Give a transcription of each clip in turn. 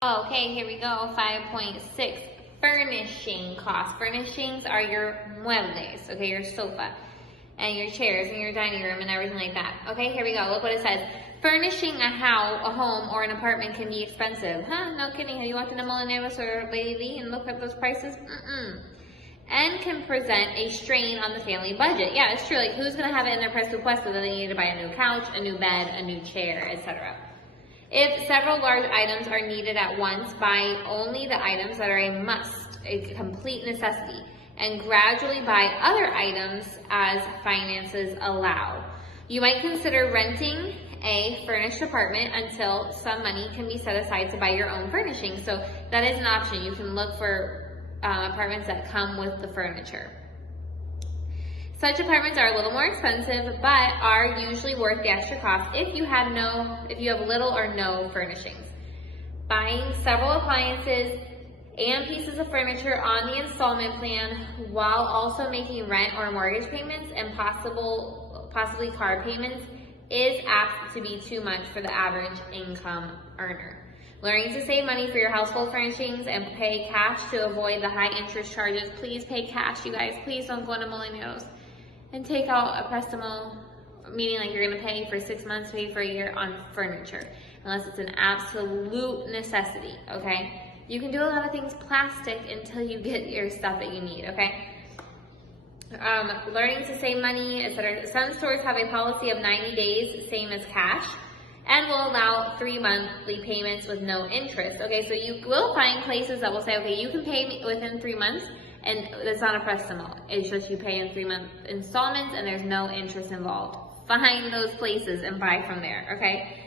Okay, here we go. 5.6. Furnishing costs. Furnishings are your muebles, okay, your sofa, and your chairs, and your dining room, and everything like that. Okay, here we go. Look what it says. Furnishing a home, or an apartment can be expensive. Huh? No kidding. Have you walked into Molinevos or Lady Lee and looked at those prices? And can present a strain on the family budget. Yeah, it's true. Like, who's going to have it in their presupuesto that they need to buy a new couch, a new bed, a new chair, etc.? If several large items are needed at once, buy only the items that are a must, a complete necessity, and gradually buy other items as finances allow. You might consider renting a furnished apartment until some money can be set aside to buy your own furnishings. So that is an option. You can look for apartments that come with the furniture. Such apartments are a little more expensive, but are usually worth the extra cost if you have little or no furnishings. Buying several appliances and pieces of furniture on the installment plan while also making rent or mortgage payments and possibly car payments is apt to be too much for the average income earner. Learning to save money for your household furnishings and pay cash to avoid the high interest charges. Please pay cash, you guys. Please don't go into Molineuros and take out a préstamo, meaning like you're going to pay for 6 months, pay for a year on furniture, unless it's an absolute necessity, okay? You can do a lot of things plastic until you get your stuff that you need, okay? Learning to save money, etc. Some stores have a policy of 90 days, same as cash, and will allow 3 monthly payments with no interest. Okay, so you will find places that will say, okay, you can pay within 3 months, and it's not a préstamo. It's just you pay in 3-month installments and there's no interest involved. Find those places and buy from there, okay?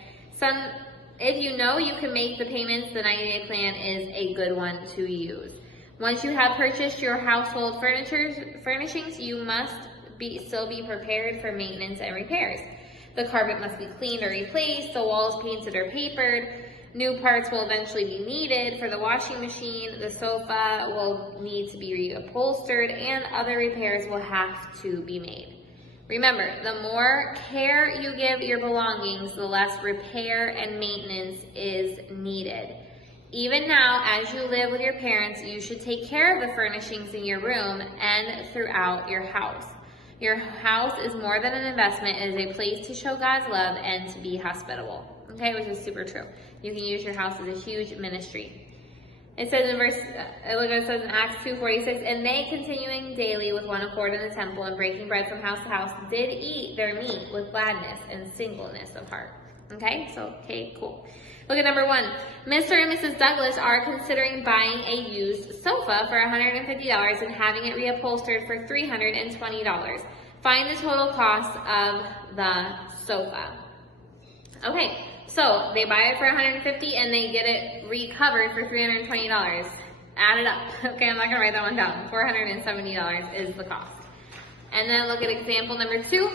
If you know you can make the payments, the 90-day plan is a good one to use. Once you have purchased your household furnishings, you must still be prepared for maintenance and repairs. The carpet must be cleaned or replaced, the walls painted or papered. New parts will eventually be needed for the washing machine, the sofa will need to be reupholstered, and other repairs will have to be made. Remember, the more care you give your belongings, the less repair and maintenance is needed. Even now, as you live with your parents, you should take care of the furnishings in your room and throughout your house. Your house is more than an investment. It is a place to show God's love and to be hospitable. Okay, which is super true. You can use your house as a huge ministry. It says in it says in Acts 2:46, and they, continuing daily with one accord in the temple and breaking bread from house to house, did eat their meat with gladness and singleness of heart. Okay, cool. Look at number 1. Mr. and Mrs. Douglas are considering buying a used sofa for $150 and having it reupholstered for $320. Find the total cost of the sofa. Okay, so they buy it for $150 and they get it recovered for $320. Add it up. Okay, I'm not gonna write that one down. $470 is the cost. And then look at example number 2.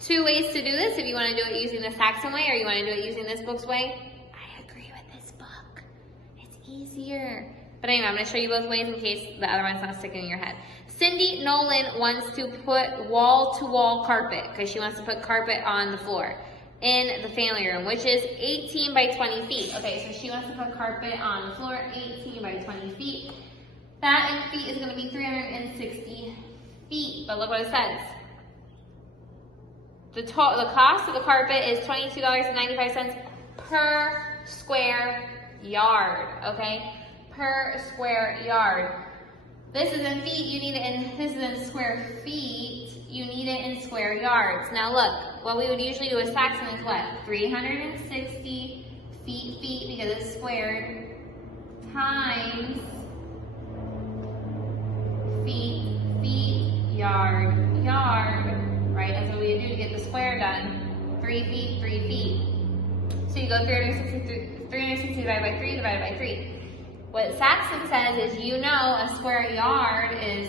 2 ways to do this. If you want to do it using the Saxon way or you want to do it using this book's way, I agree with this book. It's easier. But anyway, I'm going to show you both ways in case the other one's not sticking in your head. Cindy Nolan wants to put wall-to-wall carpet because she wants to put carpet on the floor in the family room, which is 18 by 20 feet. Okay, so she wants to put carpet on the floor, 18 by 20 feet. That in feet is going to be 360 feet. But look what it says. The cost of the carpet is $22.95 per square yard, okay? Per square yard. This is in feet, this is in square feet, you need it in square yards. Now look, what we would usually do with Saxon is what? 360 feet, because it's squared, times feet, yard, right? That's what we would do to get the square done. 3 feet. So you go 360 divided by 3 divided by 3. What Saxon says is, a square yard is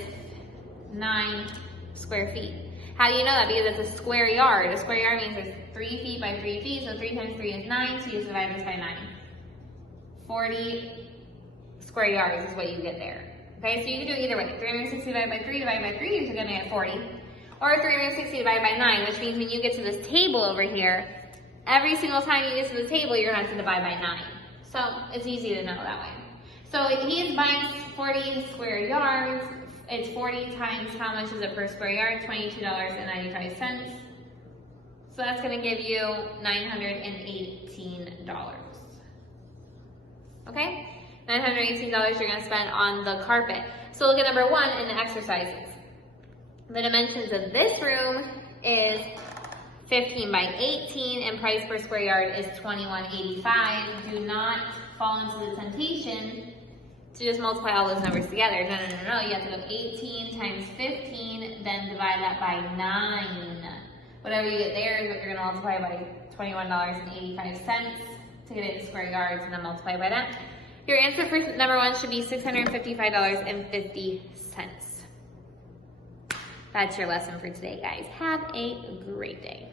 9 square feet. How do you know that? Because it's a square yard. A square yard means it's 3 feet by 3 feet, so 3 times 3 is 9, so you just divide this by 9. 40 square yards is what you get there. Okay, so you can do it either way. 360 divided by 3 divided by 3, you're going to get 40. Or 360 divided by 9, which means when you get to this table over here, every single time you get to the table, you're going to have to divide by 9. So it's easy to know that way. So he is buying 40 square yards. It's 40 times how much is it per square yard? $22.95. So that's going to give you $918. Okay? $918 you're going to spend on the carpet. So look at number 1 in the exercises. The dimensions of this room is 15 by 18 and price per square yard is $21.85. Do not fall into the temptation to just multiply all those numbers together. No. You have to go 18 times 15, then divide that by 9. Whatever you get there is what you're going to multiply by $21.85 to get it in square yards and then multiply by that. Your answer for number 1 should be $655.50. That's your lesson for today, guys. Have a great day.